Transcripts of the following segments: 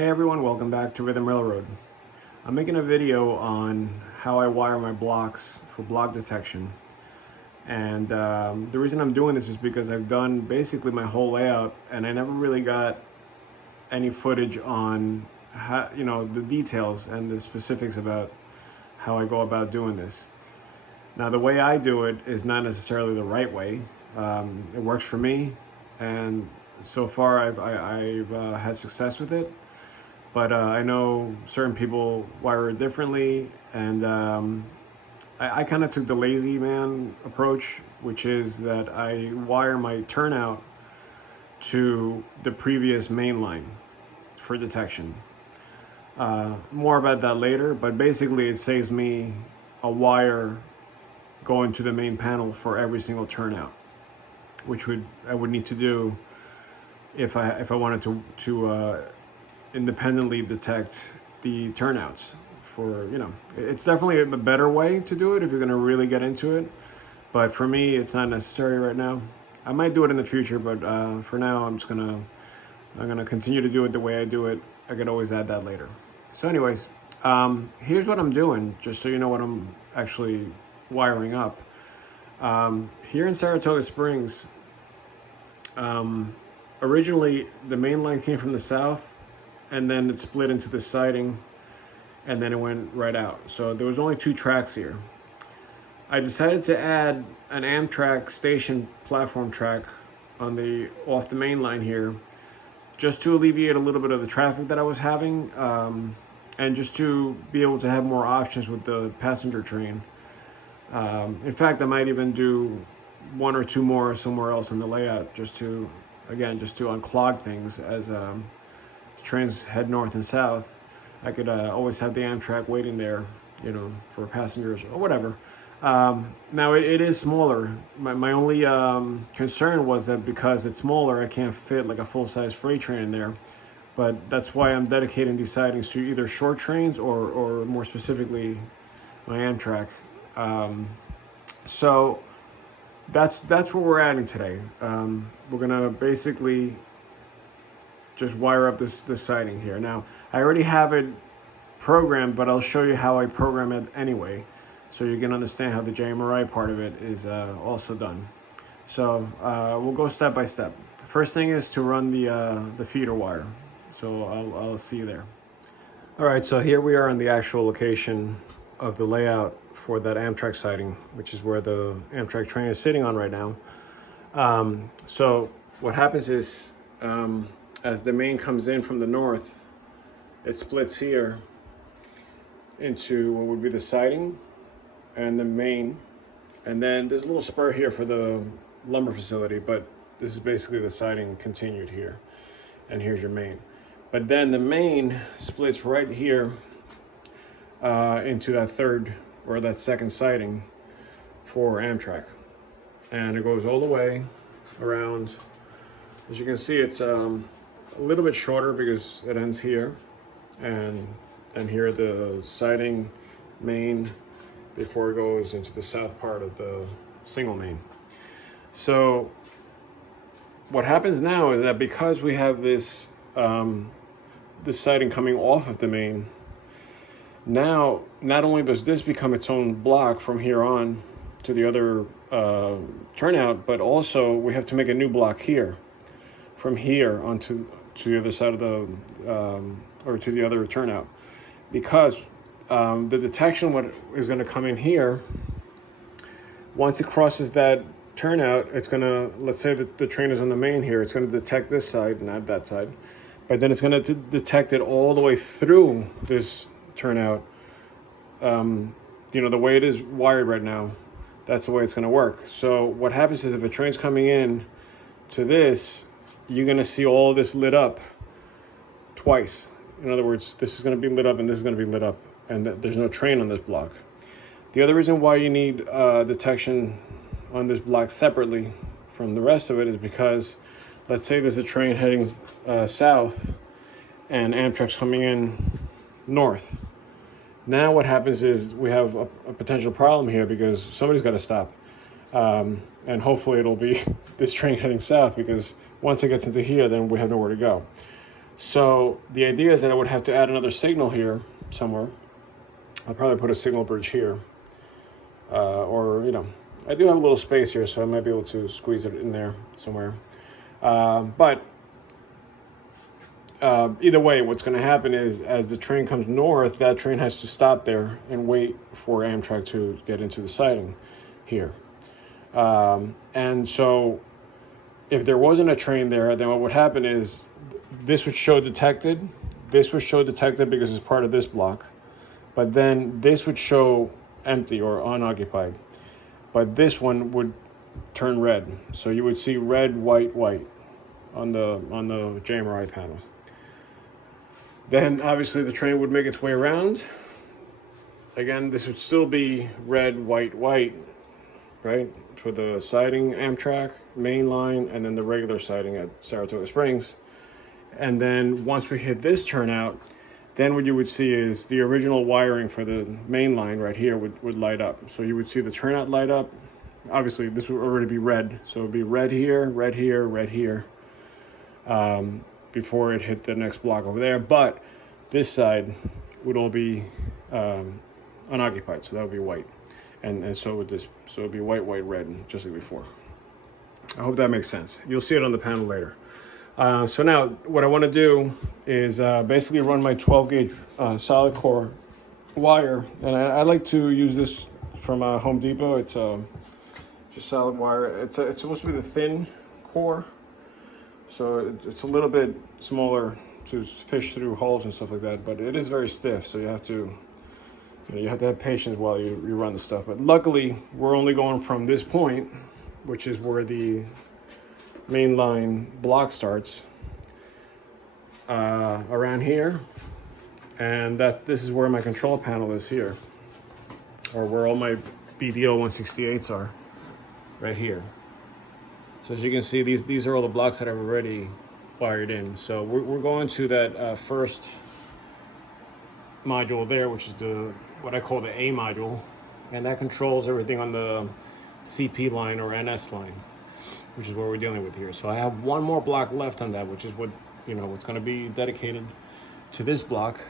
Hey everyone, welcome back to Rhythm Railroad. I'm making a video on how I wire my blocks for block detection. And the reason I'm doing this is because I've done basically my whole layout and I never really got any footage on how, the details and the specifics about how I go about doing this. Now the way I do it is not necessarily the right way. It works for me, and so far I've had success with it. But I know certain people wire it differently, and I kind of took the lazy man approach, which is that I wire my turnout to the previous main line for detection. More about that later, but basically it saves me a wire going to the main panel for every single turnout, which I would need to do if I wanted to independently detect the turnouts. It's definitely a better way to do it if you're going to really get into it, but for me it's not necessary right now. I might do it in the future, but for now I'm gonna continue to do it the way I do it. I could always add that later. So anyways, here's what I'm doing, just so you know what I'm actually wiring up. Here in Saratoga Springs, originally the main line came from the south, and then it split into the siding, and then it went right out. So there was only 2 tracks here. I decided to add an Amtrak station platform track off the main line here, just to alleviate a little bit of the traffic that I was having, and just to be able to have more options with the passenger train. In fact, I might even do 1 or 2 more somewhere else in the layout, just to unclog things as trains head north and south. I could always have the Amtrak waiting there, for passengers or whatever. Now it is smaller. My only concern was that because it's smaller, I can't fit like a full-size freight train in there. But that's why I'm dedicating these sidings to either short trains or more specifically my Amtrak. So that's what we're adding today. We're gonna basically just wire up this siding here. Now I already have it programmed, but I'll show you how I program it anyway, so you can understand how the JMRI part of it is also done. So we'll go step by step. First thing is to run the feeder wire. So I'll see you there. All right, so here we are on the actual location of the layout for that Amtrak siding, which is where the Amtrak train is sitting on right now. So what happens is, as the main comes in from the north, it splits here into what would be the siding and the main, and then there's a little spur here for the lumber facility, but this is basically the siding continued here, and here's your main. But then the main splits right here into that third or that second siding for Amtrak, and it goes all the way around. As you can see, it's a little bit shorter because it ends here, and here the siding main before it goes into the south part of the single main. So what happens now is that because we have this siding coming off of the main, now not only does this become its own block from here on to the other turnout, but also we have to make a new block here, from here onto the other side of the or to the other turnout, because the detection what is going to come in here, once it crosses that turnout, it's going to, let's say that the train is on the main here, it's going to detect this side, not that side, but then it's going to detect it all the way through this turnout. The way it is wired right now, that's the way it's going to work. So what happens is if a train's coming in to this, you're going to see all this lit up twice. In other words, this is going to be lit up and this is going to be lit up, and there's no train on this block. The other reason why you need detection on this block separately from the rest of it is because, let's say there's a train heading south and Amtrak's coming in north. Now what happens is we have a potential problem here because somebody's got to stop. And hopefully it'll be this train heading south, because once it gets into here, then we have nowhere to go. So the idea is that I would have to add another signal here somewhere. I'll probably put a signal bridge here, or I do have a little space here, so I might be able to squeeze it in there somewhere. But either way, what's going to happen is, as the train comes north, that train has to stop there and wait for Amtrak to get into the siding here. And so if there wasn't a train there, then what would happen is this would show detected. This would show detected because it's part of this block. But then this would show empty or unoccupied. But this one would turn red. So you would see red, white, white on the JMRI panel. Then obviously the train would make its way around. Again, this would still be red, white, white, right? For the siding Amtrak, main line, and then the regular siding at Saratoga Springs. And then once we hit this turnout, then what you would see is the original wiring for the main line right here would light up. So you would see the turnout light up. Obviously this would already be red. So it would be red here, red here, red here. Before it hit the next block over there, but this side would all be unoccupied, so that would be white, and so would this. So it would be white, white, red, just like before. I hope that makes sense. You'll see it on the panel later. So now what I want to do is basically run my 12 gauge solid core wire, and I like to use this from Home Depot. It's just solid wire. It's supposed to be the thin core. So it's a little bit smaller to fish through holes and stuff like that, but it is very stiff. So you have to have patience while you run the stuff. But luckily, we're only going from this point, which is where the main line block starts, around here, and this is where my control panel is here, or where all my BDO 168s are, right here. So as you can see, these are all the blocks that I've already wired in. So we're going to that first module there, which is what I call the A module, and that controls everything on the CP line or NS line, which is what we're dealing with here. So I have one more block left on that, which is what's going to be dedicated to this block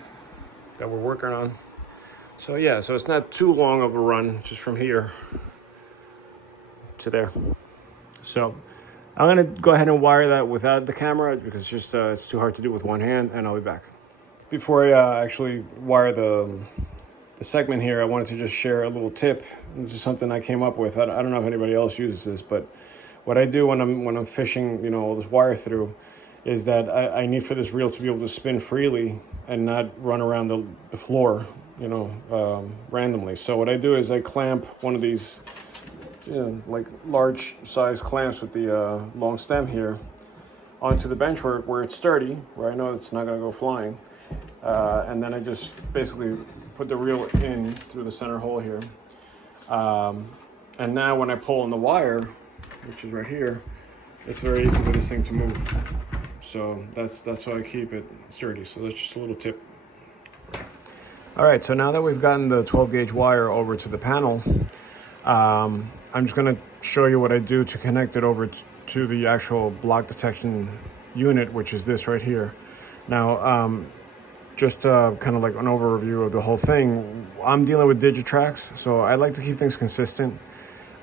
that we're working on. So yeah, so it's not too long of a run, just from here to there. So I'm gonna go ahead and wire that without the camera because it's too hard to do with one hand, and I'll be back. Before I actually wire the segment here, I wanted to just share a little tip. This is something I came up with. I don't know if anybody else uses this, but what I do when I'm fishing, all this wire through, is that I need for this reel to be able to spin freely and not run around the floor, randomly. So what I do is I clamp one of these like large size clamps with the long stem here onto the bench where it's sturdy, where I know it's not going to go flying, and then I just basically put the reel in through the center hole here, and now when I pull on the wire, which is right here, it's very easy for this thing to move. So that's how I keep it sturdy. So that's just a little tip. All right, so now that we've gotten the 12 gauge wire over to the panel, I'm just going to show you what I do to connect it over to the actual block detection unit, which is this right here. Now, just kind of like an overview of the whole thing. I'm dealing with Digitrax, so I like to keep things consistent.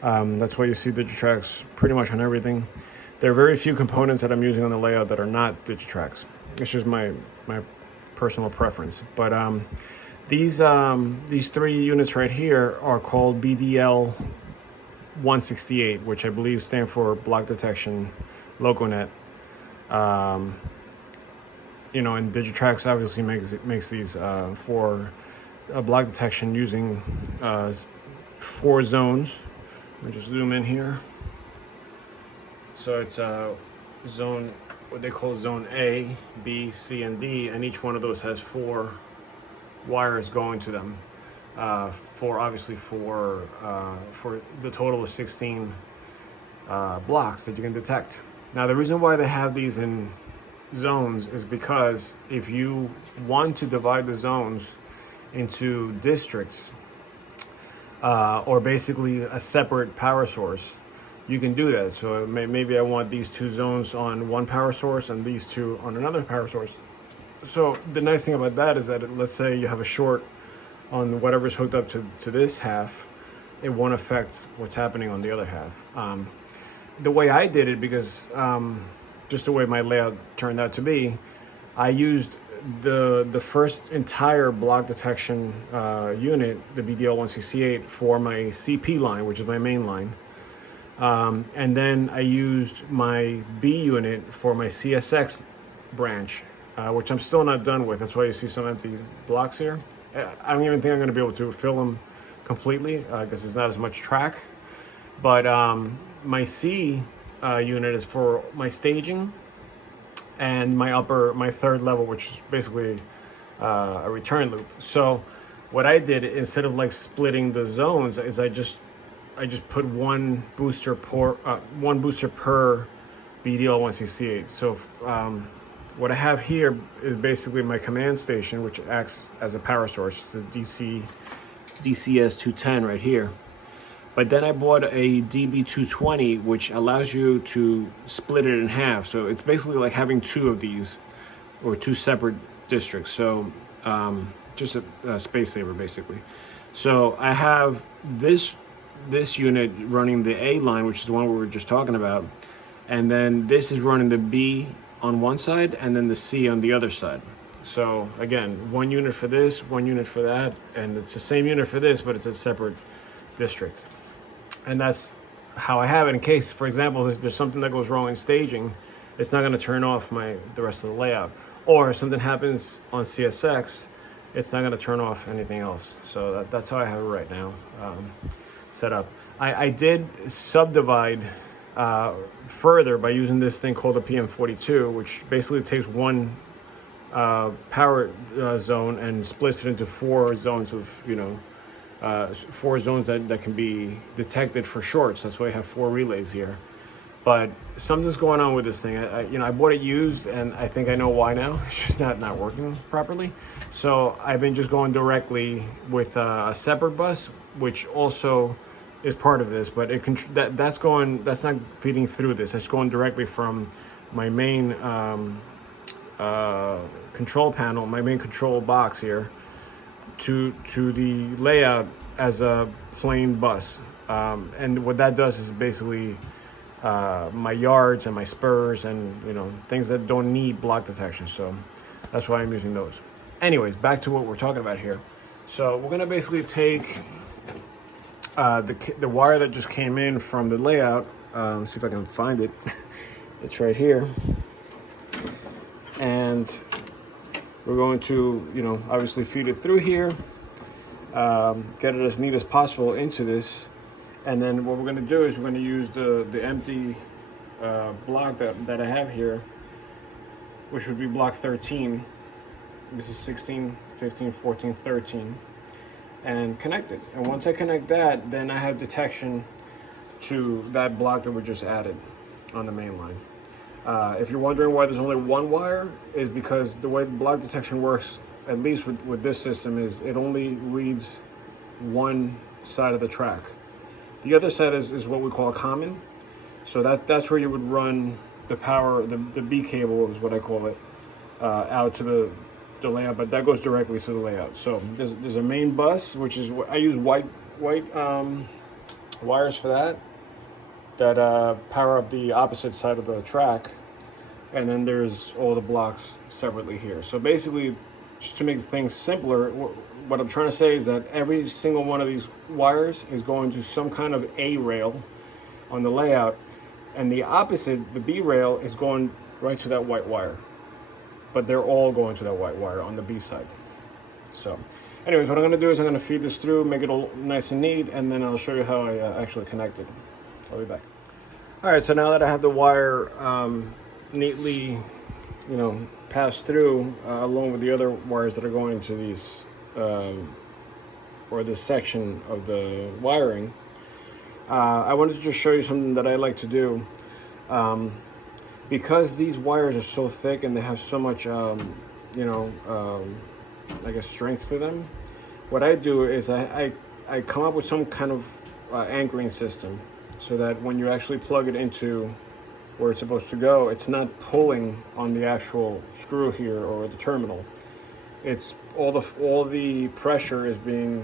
That's why you see Digitrax pretty much on everything. There are very few components that I'm using on the layout that are not Digitrax. It's just my personal preference. But these three units right here are called BDL 168, which I believe stand for Block Detection LocoNet. And Digitrax obviously makes these for block detection using 4 zones. Let me just zoom in here. So it's zone, what they call zone A, B, C, and D, and each one of those has 4 wires going to them. For the total of 16 blocks that you can detect. Now the reason why they have these in zones is because if you want to divide the zones into districts, or basically a separate power source, you can do that. So maybe I want these 2 zones on one power source and these 2 on another power source. So the nice thing about that is that let's say you have a short on whatever's hooked up to this half, it won't affect what's happening on the other half. The way I did it, because just the way my layout turned out to be, I used the first entire block detection unit, the BDL168, for my CP line, which is my main line. And then I used my B unit for my CSX branch, which I'm still not done with. That's why you see some empty blocks here. I don't even think I'm going to be able to fill them completely because there's not as much track. But my C unit is for my staging, and my third level, which is basically a return loop. So what I did, instead of like splitting the zones, is I just put one booster per BDL168. So what I have here is basically my command station, which acts as a power source, the DCS210 right here. But then I bought a DB220, which allows you to split it in half. So it's basically like having two of these, or two separate districts. So just a space saver, basically. So I have this unit running the A line, which is the one we were just talking about. And then this is running the B on one side, and then the C on the other side. So again, one unit for this, one unit for that, and it's the same unit for this, but it's a separate district. And that's how I have it in case, for example, if there's something that goes wrong in staging, it's not going to turn off the rest of the layout. Or if something happens on CSX, it's not going to turn off anything else. So that's how I have it right now set up. I did subdivide further by using this thing called a PM42, which basically takes one power zone and splits it into four zones of, four zones that can be detected for shorts. That's why I have four relays here. But something's going on with this thing. I bought it used, and I think I know why now. It's just not working properly. So I've been just going directly with a separate bus, which also is part of this, but that's not feeding through this. It's going directly from my main control panel, my main control box here, to the layout as a plain bus. And what that does is basically my yards and my spurs and things that don't need block detection. So that's why I'm using those. Anyways, back to what we're talking about here. So we're gonna basically take the wire that just came in from the layout. See if I can find it. It's right here. And we're going to, obviously feed it through here, get it as neat as possible into this. And then what we're going to do is we're going to use the empty block that I have here, which would be block 13. This is 16, 15, 14, 13. And connect it. And once I connect that, then I have detection to that block that we just added on the main line. If you're wondering why there's only one wire, is because the way block detection works, at least with this system, is it only reads one side of the track. The other side is what we call common. So that's where you would run the power, the B cable is what I call it, out to the layout, but that goes directly to the layout. So there's a main bus, which is I use white wires for that power up the opposite side of the track, and then there's all the blocks separately here. So basically, just to make things simpler, what I'm trying to say is that every single one of these wires is going to some kind of A rail on the layout, and the opposite, the B rail, is going right to that white wire. But they're all going to that white wire on the B side. So anyways, what I'm going to do is I'm going to feed this through, make it all nice and neat, and then I'll show you how I actually connect it. I'll be back. All right, so now that I have the wire neatly, passed through along with the other wires that are going to these, or this section of the wiring, I wanted to just show you something that I like to do. Because these wires are so thick and they have so much, I guess, strength to them, what I do is I come up with some kind of anchoring system, so that when you actually plug it into where it's supposed to go, it's not pulling on the actual screw here or the terminal. It's all the pressure is being,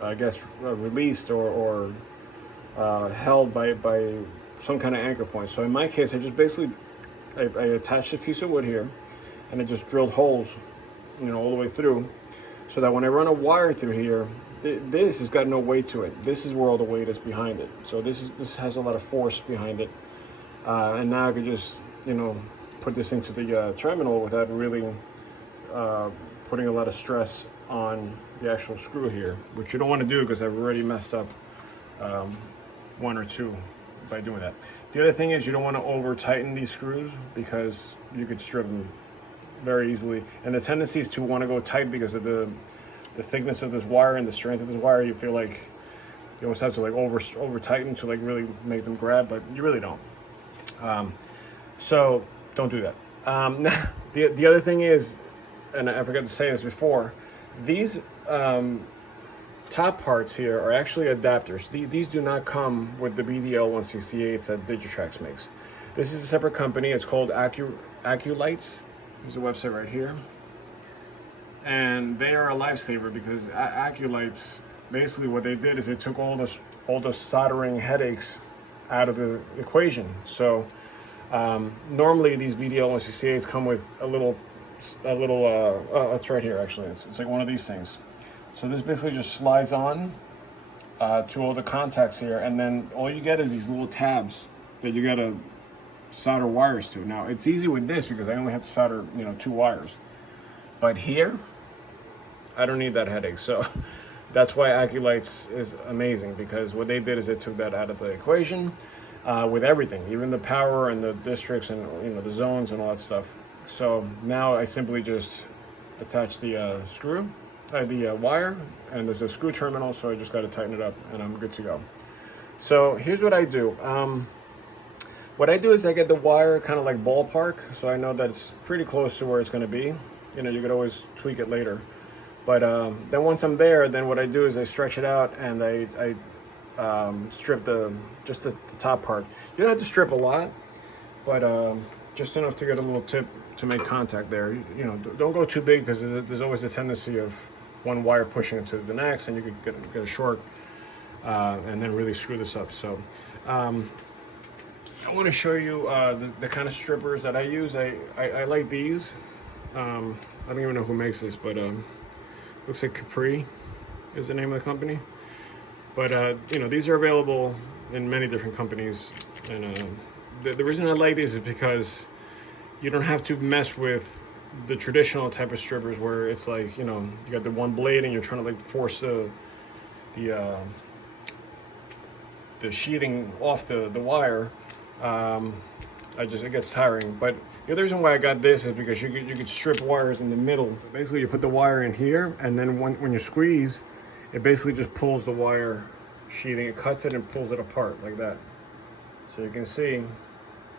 I guess, released or held by some kind of anchor point. So in my case, I just basically I attached a piece of wood here, and I just drilled holes, you know, all the way through, so that when I run a wire through here, this has got no weight to it. This is where all the weight is behind it. So this has a lot of force behind it, and now I could just, you know, put this into the terminal without really putting a lot of stress on the actual screw here, which you don't want to do because I've already messed up one or two by doing that. The other thing is you don't want to over tighten these screws because you could strip them very easily, and the tendency is to want to go tight because of the thickness of this wire and the strength of this wire. You feel like you almost have to like over tighten to like really make them grab, but you really don't. So don't do that. Now, the other thing is, and I forgot to say this before, these top parts here are actually adapters. These do not come with the BDL 168s that Digitrax makes. This is a separate company. It's called Aculights. There's a website right here. And they are a lifesaver because Aculights, basically what they did is they took all those soldering headaches out of the equation. So normally these BDL 168s come with a little oh, it's right here actually. It's like one of these things. So this basically just slides on to all the contacts here, and then all you get is these little tabs that you gotta solder wires to. Now it's easy with this because I only have to solder, you know, 2 wires. But here, I don't need that headache. So that's why Aculights is amazing, because what they did is they took that out of the equation with everything, even the power and the districts and, you know, the zones and all that stuff. So now I simply just attach the wire, and there's a screw terminal, so I just got to tighten it up and I'm good to go. So here's what I do. What I do is I get the wire kind of like ballpark, so I know that it's pretty close to where it's going to be. You know, you could always tweak it later. But then once I'm there, then what I do is I stretch it out and I strip just the top part. You don't have to strip a lot, but just enough to get a little tip to make contact there. You know, don't go too big because there's always a tendency of one wire pushing into the next, and you could get a short and then really screw this up. So I want to show you the kind of strippers that I use. I like these. I don't even know who makes this, but looks like Capri is the name of the company. But you know, these are available in many different companies, and the reason I like these is because you don't have to mess with the traditional type of strippers where it's like, you know, you got the one blade and you're trying to like force the sheathing off the wire. It gets tiring. But the other reason why I got this is because you could strip wires in the middle. Basically, you put the wire in here, and then when you squeeze, it basically just pulls the wire sheathing. It cuts it and pulls it apart like that. So you can see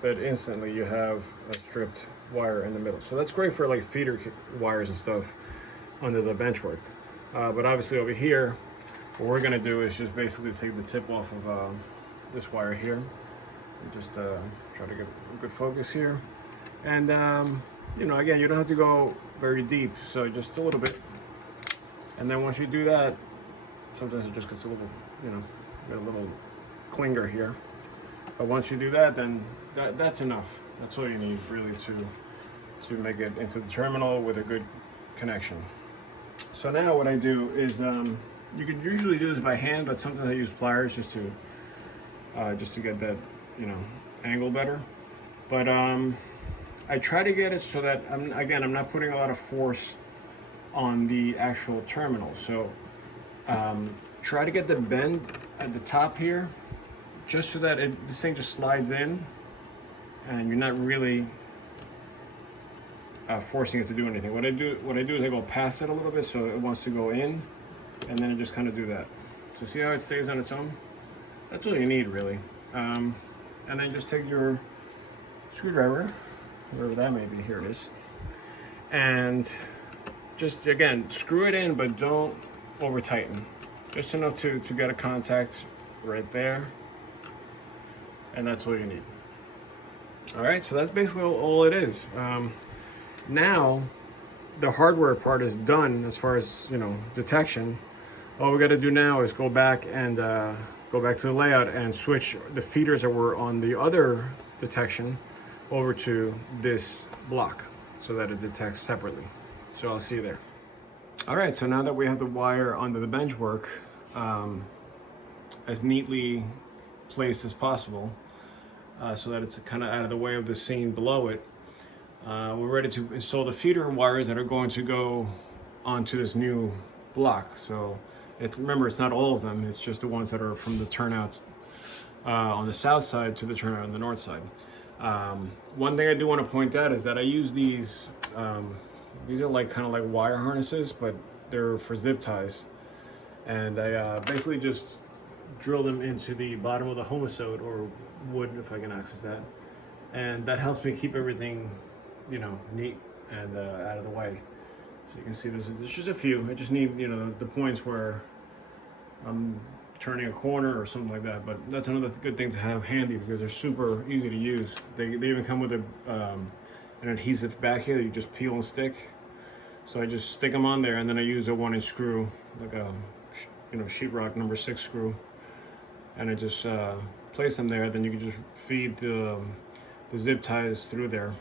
that instantly you have a stripped wire in the middle. So that's great for like feeder wires and stuff under the benchwork. But obviously over here, what we're gonna do is just basically take the tip off of this wire here. And just try to get a good focus here. And you know, again, you don't have to go very deep, so just a little bit. And then once you do that, sometimes it just gets a little, you know, a little clinger here. But once you do that, then that's enough. That's all you need really to make it into the terminal with a good connection. So now what I do is, you can usually do this by hand, but sometimes I use pliers just to get that, you know, angle better. But I try to get it so that I'm not putting a lot of force on the actual terminal. So try to get the bend at the top here, just so that this thing just slides in, and you're not really forcing it to do anything. What I do is I go past it a little bit, so it wants to go in, and then I just kind of do that. So see how it stays on its own? That's all you need, really. And then just take your screwdriver, wherever that may be. Here it is, and just again screw it in, but don't over tighten. Just enough to get a contact right there, and that's all you need. All right, so that's basically all it is. Now, the hardware part is done as far as, you know, detection. All we got to do now is go back and go back to the layout and switch the feeders that were on the other detection over to this block so that it detects separately. So I'll see you there. All right, so now that we have the wire under the bench work as neatly placed as possible, so that it's kind of out of the way of the scene below it, we're ready to install the feeder wires that are going to go onto this new block. So remember, it's not all of them, it's just the ones that are from the turnout on the south side to the turnout on the north side. One thing I do want to point out is that I use these are like kind of like wire harnesses, but they're for zip ties. And I basically just drill them into the bottom of the homosode, or wood if I can access that. And that helps me keep everything, you know, neat and out of the way. So you can see there's just a few. I just need, you know, the points where I'm turning a corner or something like that. But that's another good thing to have handy because they're super easy to use. They even come with an adhesive back here that you just peel and stick. So I just stick them on there, and then I use a 1-inch screw, like a, you know, sheetrock number 6 screw, and I just place them there. Then you can just feed the zip ties through there,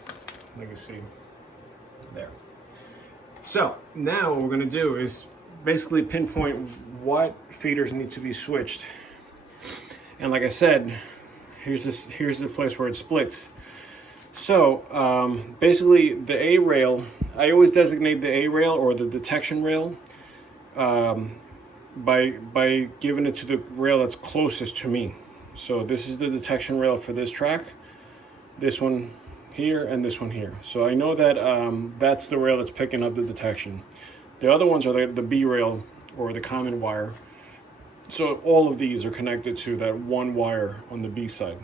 like you see there. So now what we're going to do is basically pinpoint what feeders need to be switched. And like I said, here's the place where it splits. So basically the A rail, I always designate the A rail or the detection rail by giving it to the rail that's closest to me. So this is the detection rail for this track, this one here, and this one here. So I know that that's the rail that's picking up the detection. The other ones are the B rail or the common wire. So all of these are connected to that one wire on the B side.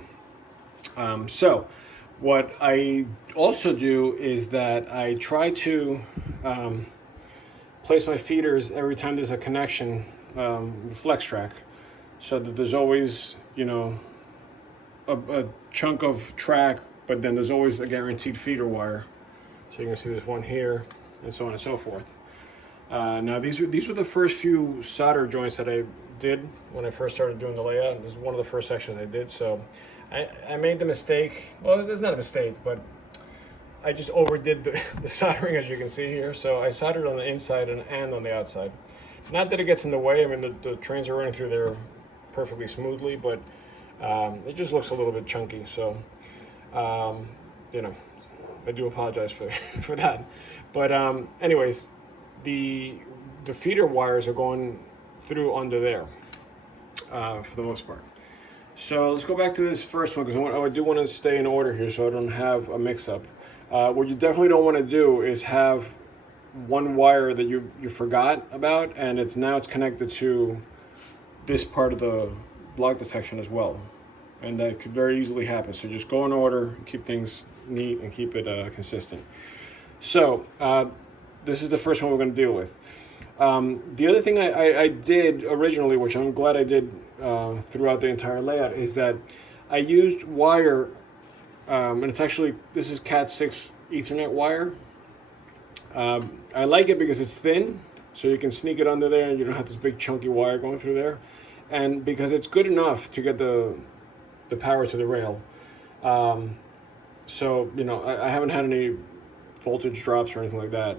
So what I also do is that I try to place my feeders every time there's a connection, flex track, so that there's always, you know, a chunk of track, but then there's always a guaranteed feeder wire. So you can see there's one here, and so on and so forth. Now these were the first few solder joints that I did when I first started doing the layout. It was one of the first sections I did. So I made the mistake. Well, it's not a mistake, but I just overdid the soldering, as you can see here. So I soldered on the inside and on the outside. Not that it gets in the way. I mean, the trains are running through there perfectly smoothly, but it just looks a little bit chunky. So, you know, I do apologize for that. But anyways, the feeder wires are going through under there for the most part. So let's go back to this first one, because I do want to stay in order here so I don't have a mix-up. What you definitely don't want to do is have one wire that you forgot about, and it's connected to this part of the block detection as well, and that could very easily happen. So just go in order, keep things neat, and keep it consistent. So this is the first one we're going to deal with. The other thing I did originally, which I'm glad I did throughout the entire layout, is that I used wire, and it's actually, this is Cat 6 Ethernet wire. I like it because it's thin, so you can sneak it under there and you don't have this big chunky wire going through there. And because it's good enough to get the power to the rail. So, you know, I haven't had any voltage drops or anything like that.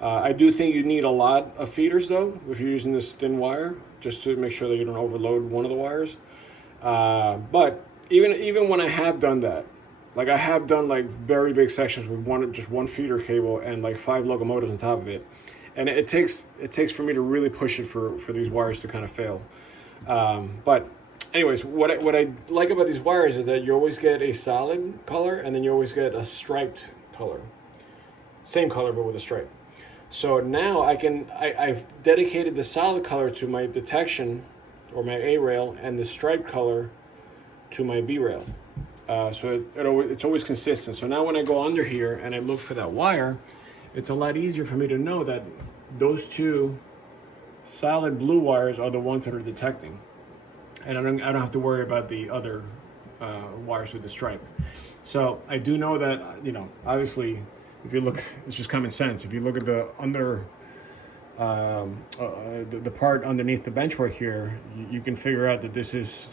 I do think you need a lot of feeders though, if you're using this thin wire, just to make sure that you don't overload one of the wires. But even when I have done that, like I have done like very big sections with just one feeder cable and like 5 locomotives on top of it, and it takes for me to really push it for these wires to kind of fail. But anyways, what I like about these wires is that you always get a solid color, and then you always get a striped color, same color but with a stripe. So now I've dedicated the solid color to my detection or my A rail, and the striped color to my B rail. So it's always consistent. So now when I go under here and I look for that wire, it's a lot easier for me to know that those two solid blue wires are the ones that are detecting, and I don't have to worry about the other wires with the stripe. So I do know that, you know, obviously, if you look, it's just common sense. If you look at the the part underneath the benchwork here, you can figure out that this is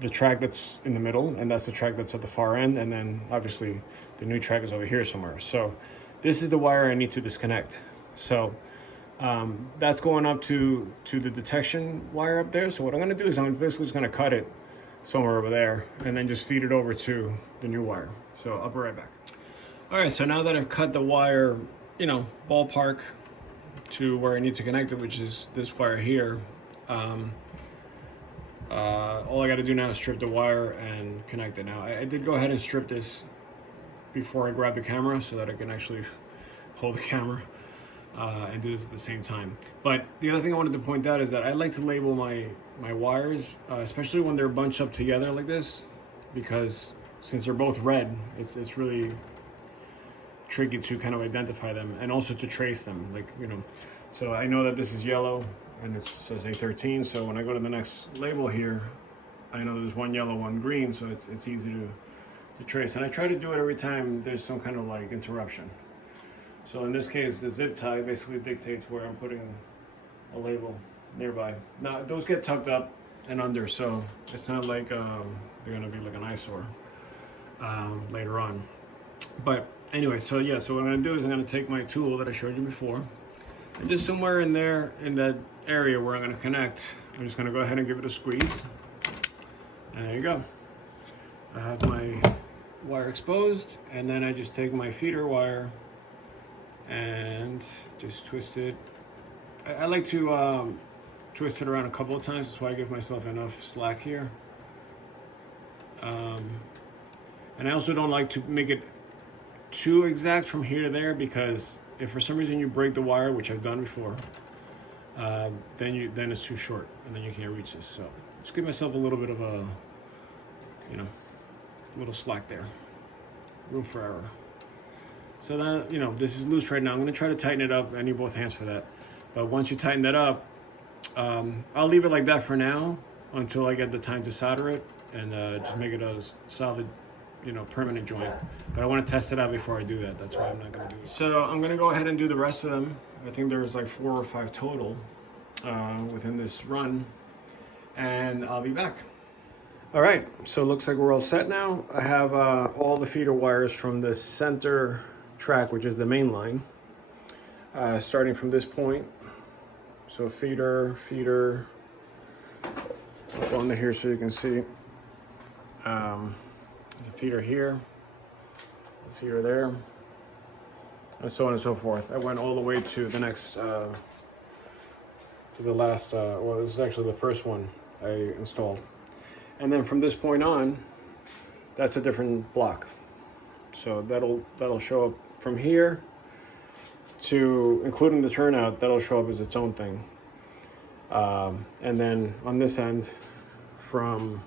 the track that's in the middle, and that's the track that's at the far end, and then obviously the new track is over here somewhere. So this is the wire I need to disconnect. So that's going up to the detection wire up there. So what I'm going to do is I'm basically just going to cut it somewhere over there and then just feed it over to the new wire. So I'll be right back. All right, so now that I've cut the wire, you know, ballpark to where I need to connect it, which is this wire here, all I got to do now is strip the wire and connect it. Now I did go ahead and strip this before I grab the camera so that I can actually hold the camera and do this at the same time. But the other thing I wanted to point out is that I like to label my wires, especially when they're bunched up together like this, because since they're both red, it's really tricky to kind of identify them and also to trace them, like, you know. So I know that this is yellow and it says A13, so when I go to the next label here, I know there's one yellow, one green, so it's easy to trace. And I try to do it every time there's some kind of like interruption. So in this case, the zip tie basically dictates where I'm putting a label nearby. Now those get tucked up and under, so it's not like they're gonna be like an eyesore later on. But anyway, so yeah, so what I'm gonna do is I'm gonna take my tool that I showed you before, and just somewhere in there, in that area where I'm gonna connect, I'm just gonna go ahead and give it a squeeze. And there you go. I have my wire exposed, and then I just take my feeder wire and just twist it. I like to twist it around a couple of times. That's why I give myself enough slack here. And I also don't like to make it too exact from here to there, because if for some reason you break the wire, which I've done before, then it's too short and then you can't reach this. So just give myself a little bit of a, you know, little slack there, room for error. So that, you know, this is loose right now. I'm going to try to tighten it up. I need both hands for that. But once you tighten that up, I'll leave it like that for now until I get the time to solder it and just make it a solid, you know, permanent joint. But I want to test it out before I do that. That's why I'm not going to do it. So I'm going to go ahead and do the rest of them. I think there's like 4 or 5 total within this run, and I'll be back. All right, so it looks like we're all set now. I have all the feeder wires from the center track, which is the main line, starting from this point. So feeder, I'll go under here so you can see. There's a feeder here, a feeder there, and so on and so forth. I went all the way to the next, to the last, well, this is actually the first one I installed. And then from this point on, that's a different block. So that'll show up from here to, including the turnout, that'll show up as its own thing. And then on this end, from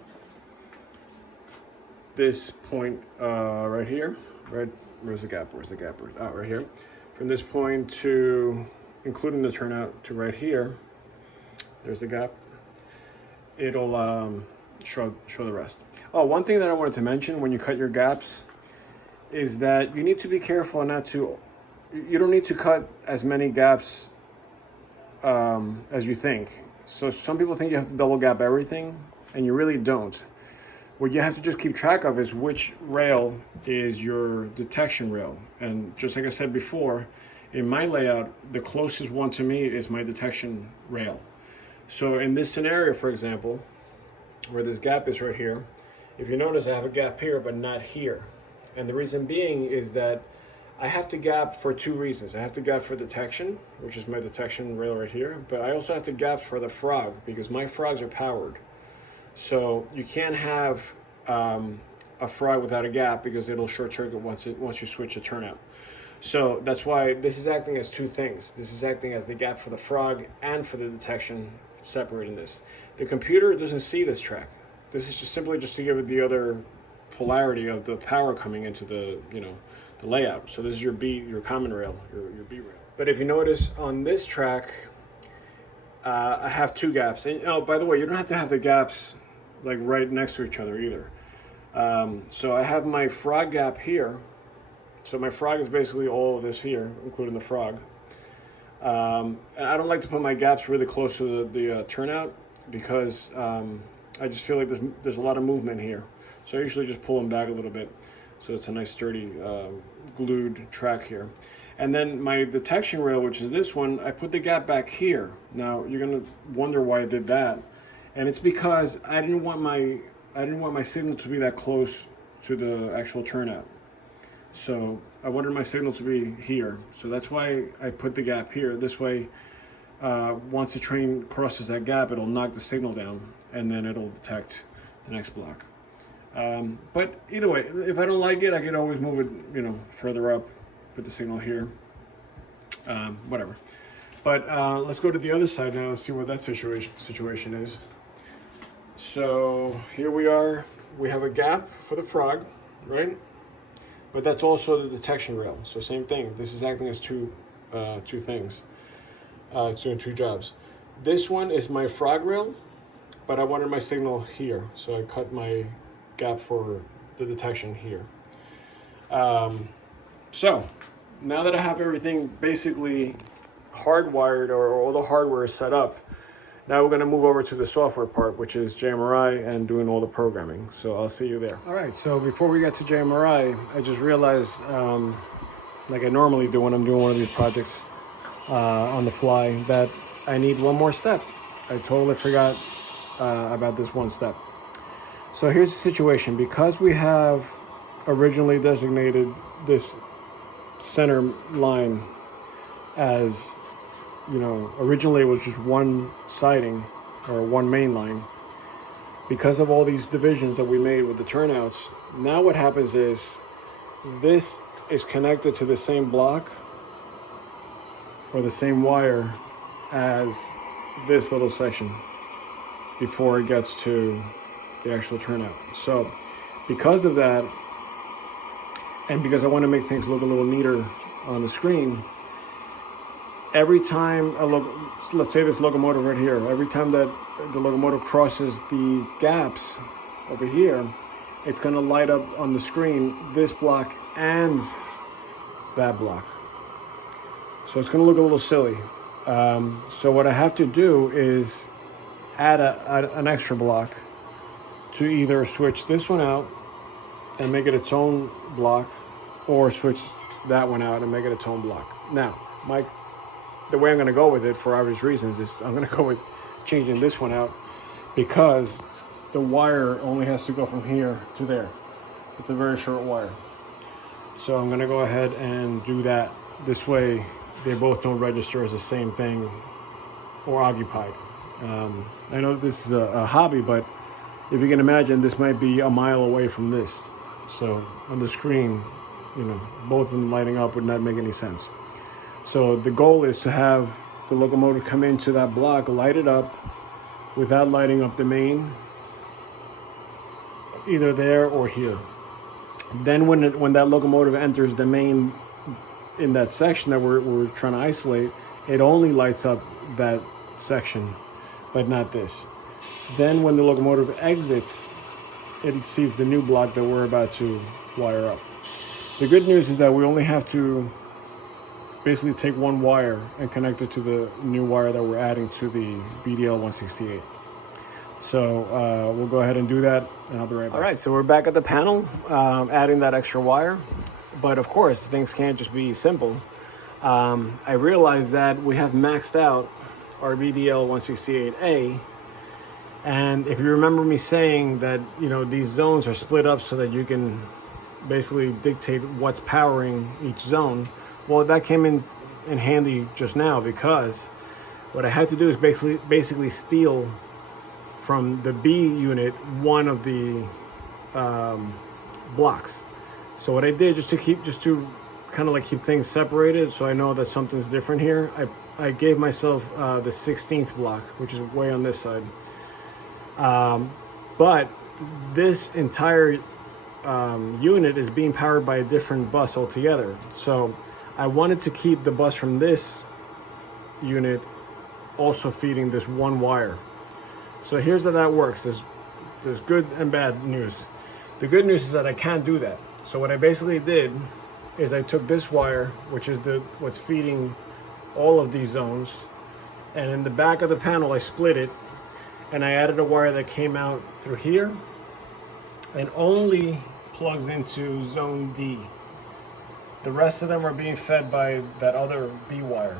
this point right here, right, where's the gap? Oh, right here. From this point to, including the turnout, to right here, there's the gap. It'll show the rest. Oh, one thing that I wanted to mention when you cut your gaps is that you need to be careful not to, you don't need to cut as many gaps as you think. So some people think you have to double gap everything, and you really don't. What you have to just keep track of is which rail is your detection rail. And just like I said before, in my layout, the closest one to me is my detection rail. So in this scenario, for example, where this gap is right here, if you notice I have a gap here but not here. And the reason being is that I have to gap for 2 reasons. I have to gap for detection, which is my detection rail right here, but I also have to gap for the frog because my frogs are powered. So you can't have a frog without a gap because it'll short circuit once you switch the turnout. So that's why this is acting as 2 things. This is acting as the gap for the frog and for the detection, separating this. The computer doesn't see this track. This is just simply to give it the other polarity of the power coming into the, you know, the layout. So this is your B, your common rail, your B rail. But if you notice on this track, I have 2 gaps. And oh, by the way, you don't have to have the gaps like right next to each other either. So I have my frog gap here. So my frog is basically all of this here, including the frog. And I don't like to put my gaps really close to the turnout because I just feel like there's a lot of movement here. So I usually just pull them back a little bit so it's a nice sturdy glued track here. And then my detection rail, which is this one, I put the gap back here. Now you're gonna wonder why I did that, and it's because I didn't want my signal to be that close to the actual turnout. So I wanted my signal to be here. So that's why I put the gap here. This way, once the train crosses that gap, it'll knock the signal down and then it'll detect the next block. But either way, if I don't like it, I can always move it, further up, put the signal here, whatever. But let's go to the other side now and see what that situation is. So here we are. We have a gap for the frog, right? But that's also the detection rail. So same thing. This is acting as two things. It's doing two jobs. This one is my frog rail, but I wanted my signal here. So I cut my gap for the detection here. So now that I have everything basically hardwired, or all the hardware is set up, now we're going to move over to the software part, which is JMRI and doing all the programming. So I'll see you there. All right, so before we get to JMRI, I just realized, like I normally do when I'm doing one of these projects on the fly, that I need one more step. I totally forgot about this one step. So here's the situation. Because we have originally designated this center line as, originally it was just one siding or one main line. Because of all these divisions that we made with the turnouts, now what happens is this is connected to the same block or the same wire as this little section before it gets to the actual turnout. So because of that, and because I want to make things look a little neater on the screen, every time let's say this locomotive right here, every time that the locomotive crosses the gaps over here, it's going to light up on the screen this block and that block. So it's going to look a little silly. So what I have to do is add an extra block to either switch this one out and make it its own block, or switch that one out and make it its own block. Now, the way I'm going to go with it, for obvious reasons, is I'm going to go with changing this one out because the wire only has to go from here to there. It's a very short wire. So I'm going to go ahead and do that. This way they both don't register as the same thing or occupied. I know this is a hobby, but if you can imagine, this might be a mile away from this. So on the screen, both of them lighting up would not make any sense. So the goal is to have the locomotive come into that block, light it up without lighting up the main, either there or here. Then when that locomotive enters the main in that section that we're trying to isolate, it only lights up that section, but not this. Then when the locomotive exits, it sees the new block that we're about to wire up. The good news is that we only have to basically take one wire and connect it to the new wire that we're adding to the BDL 168. So we'll go ahead and do that, and I'll be right back. All right, so we're back at the panel, adding that extra wire. But of course, things can't just be simple. I realized that we have maxed out our BDL 168A. And if you remember me saying that, these zones are split up so that you can basically dictate what's powering each zone, well, that came in handy just now, because what I had to do is basically steal from the B unit one of the blocks. So what I did, just to kind of like keep things separated, so I know that something's different here, I gave myself the 16th block, which is way on this side. But this entire unit is being powered by a different bus altogether. So I wanted to keep the bus from this unit also feeding this one wire. So here's how that works. There's good and bad news. The good news is that I can't do that. So what I basically did is I took this wire, which is what's feeding all of these zones, and in the back of the panel I split it, and I added a wire that came out through here and only plugs into zone D. The rest of them are being fed by that other B wire,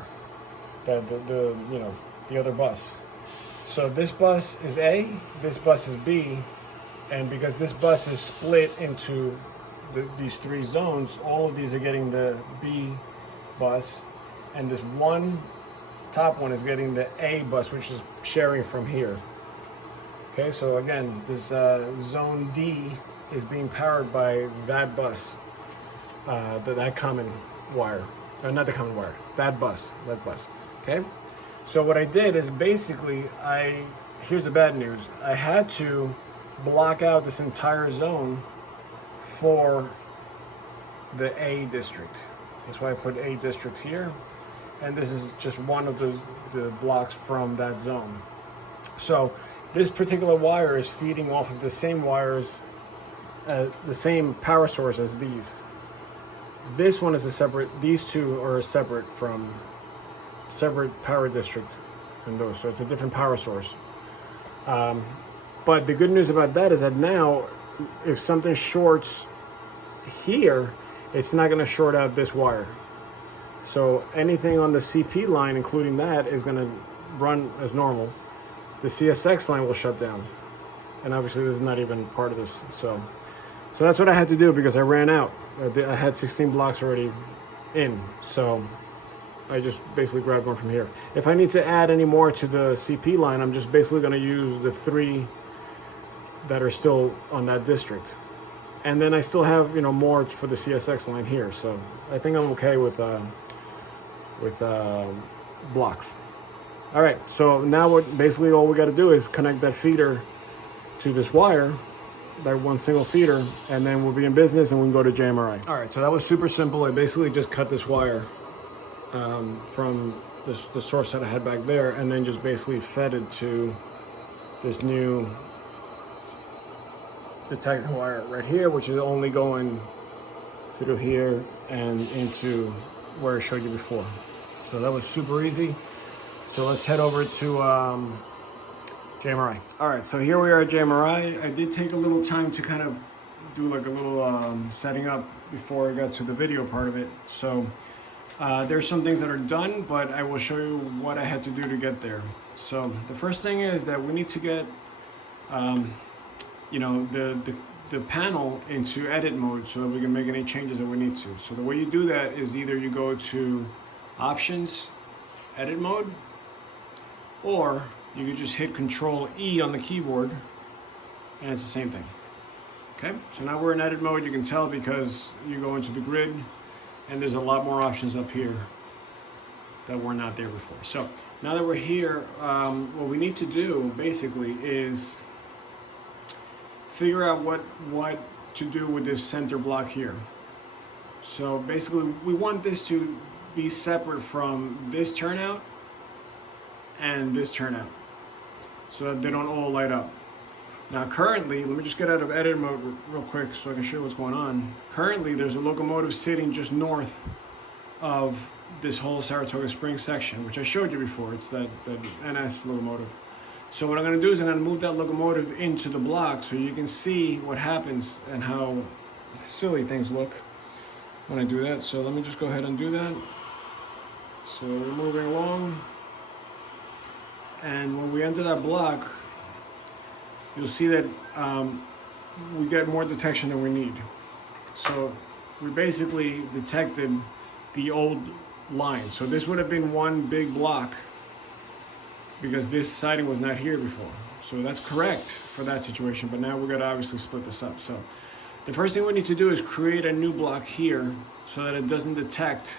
the other bus. So this bus is A, this bus is B, and because this bus is split into these three zones, all of these are getting the B bus, and this one top one is getting the A bus, which is sharing from here. Okay, so again, this zone D is being powered by that bus, that common wire, not the common wire, that bus. Okay, so what I did is basically, here's the bad news. I had to block out this entire zone for the A district. That's why I put A district here, and this is just one of the blocks from that zone. So this particular wire is feeding off of the same wires, the same power source as these. This one is a separate, these two are separate power district than those, so it's a different power source. But the good news about that is that now, if something shorts here, it's not going to short out this wire. So anything on the CP line, including that, is going to run as normal. The CSX line will shut down, and obviously this is not even part of this. So that's what I had to do because I ran out. I had 16 blocks already in, so I just basically grabbed one from here. If I need to add any more to the CP line, I'm just basically going to use the 3 that are still on that district, and then I still have more for the CSX line here. So I think I'm okay with blocks. All right, so now basically all we got to do is connect that feeder to this wire, that one single feeder, and then we'll be in business and we can go to JMRI. All right, so that was super simple. I basically just cut this wire from the source that I had back there, and then just basically fed it to this new detector wire right here, which is only going through here and into where I showed you before. So that was super easy. So let's head over to JMRI. All right, so here we are at JMRI. I did take a little time to kind of do like a little setting up before I got to the video part of it. So there's some things that are done, but I will show you what I had to do to get there. So the first thing is that we need to get the panel into edit mode so that we can make any changes that we need to. So the way you do that is either you go to Options, Edit Mode, or you can just hit Control E on the keyboard and it's the same thing. Okay, so now we're in edit mode. You can tell because you go into the grid and there's a lot more options up here that were not there before. So now that we're here, what we need to do basically is figure out what to do with this center block here. So basically we want this to be separate from this turnout and this turnout so that they don't all light up. Now currently, let me just get out of edit mode real quick so I can show you what's going on. Currently there's a locomotive sitting just north of this whole Saratoga Springs section, which I showed you before. It's that NS locomotive. So what I'm going to do is I'm going to move that locomotive into the block so you can see what happens and how silly things look when I do that. So let me just go ahead and do that. So we're moving along, and when we enter that block, you'll see that we get more detection than we need. So we basically detected the old line. So this would have been one big block because this siding was not here before. So that's correct for that situation, but now we're gonna obviously split this up. So the first thing we need to do is create a new block here so that it doesn't detect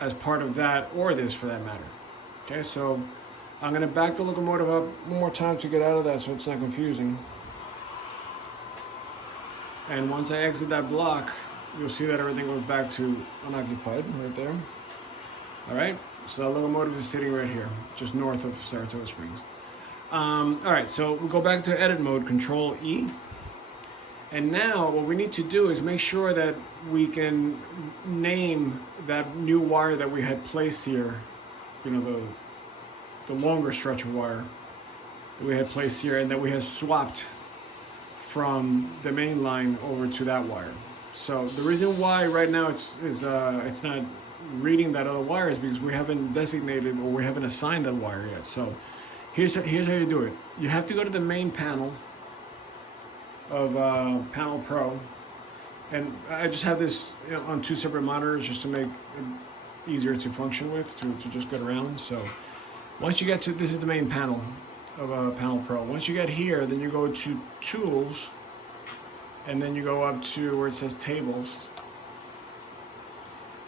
as part of that or this for that matter. Okay, so I'm gonna back the locomotive up one more time to get out of that so it's not confusing. And once I exit that block, you'll see that everything goes back to unoccupied right there. All right, so the locomotive is sitting right here, just north of Saratoga Springs. All right, so we'll go back to edit mode, Control E. And now what we need to do is make sure that we can name that new wire that we had placed here, you know, the longer stretch of wire that we had placed here and that we had swapped from the main line over to that wire. So the reason why right now it's not reading that other wire is because we haven't designated or we haven't assigned that wire yet. So here's how you do it. You have to go to the main panel of Panel Pro, and I just have this, you know, on 2 separate monitors just to make it easier to function with, to just get around. So once you get to, this is the main panel of Panel Pro. Once you get here, then you go to Tools, and then you go up to where it says Tables,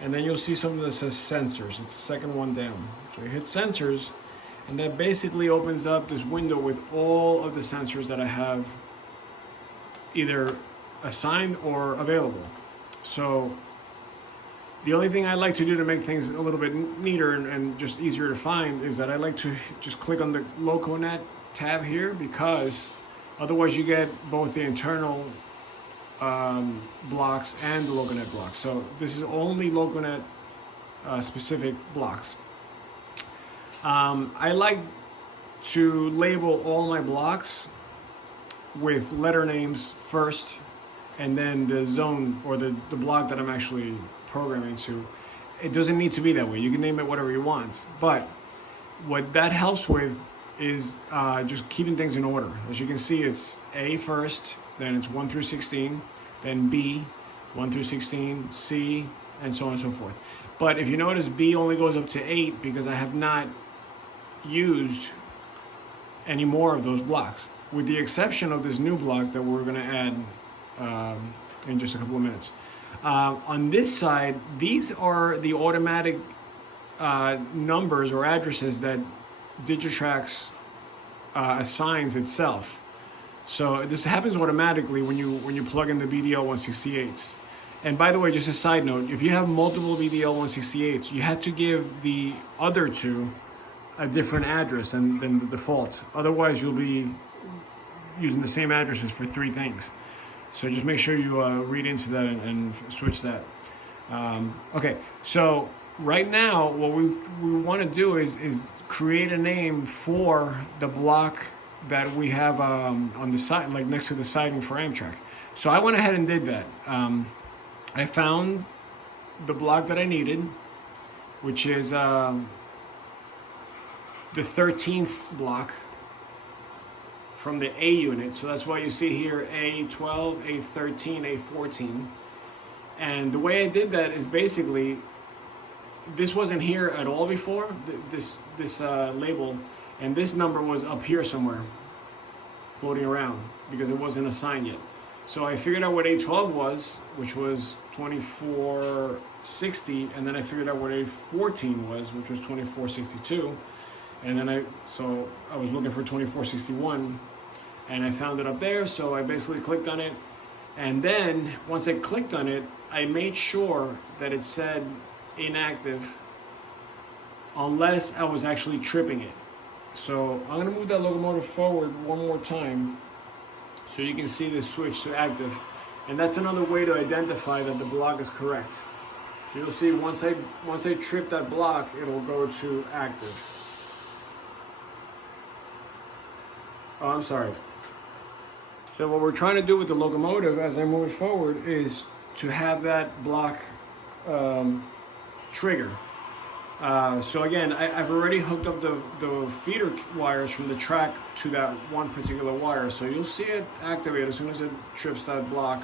and then you'll see something that says Sensors. It's the second one down. So you hit Sensors, and that basically opens up this window with all of the sensors that I have either assigned or available. So the only thing I like to do to make things a little bit neater and just easier to find is that I like to just click on the LocoNet tab here, because otherwise you get both the internal blocks and the LocoNet blocks. So this is only LocoNet specific blocks. I like to label all my blocks with letter names first, and then the zone or the block that I'm actually programming to. It doesn't need to be that way. You can name it whatever you want. But what that helps with is just keeping things in order. As you can see, it's A first, then it's 1 through 16, then B, 1 through 16, C, and so on and so forth. But if you notice, B only goes up to 8 because I have not used any more of those blocks, with the exception of this new block that we're going to add in just a couple of minutes. On this side, these are the automatic numbers or addresses that Digitrax assigns itself. So this happens automatically when you plug in the BDL 168s. And by the way, just a side note, if you have multiple BDL 168s, you have to give the other two a different address than the default. Otherwise, you'll be using the same addresses for 3 things. So just make sure you read into that and switch that. Okay, so right now what we want to do is create a name for the block that we have on the side, like next to the siding for Amtrak. So I went ahead and did that. I found the block that I needed, which is the 13th block from the A unit. So that's why you see here A12, A13, A14. And the way I did that is basically, this wasn't here at all before, this label, and this number was up here somewhere, floating around, because it wasn't assigned yet. So I figured out what A12 was, which was 2460, and then I figured out what A14 was, which was 2462. And then I was looking for 2461, and I found it up there, so I basically clicked on it. And then once I clicked on it, I made sure that it said inactive unless I was actually tripping it. So I'm going to move that locomotive forward one more time so you can see this switch to active. And that's another way to identify that the block is correct. So you'll see once I trip that block, it'll go to active. Oh, I'm sorry. So what we're trying to do with the locomotive as I move it forward is to have that block trigger. So again, I've already hooked up the feeder wires from the track to that one particular wire. So you'll see it activate as soon as it trips that block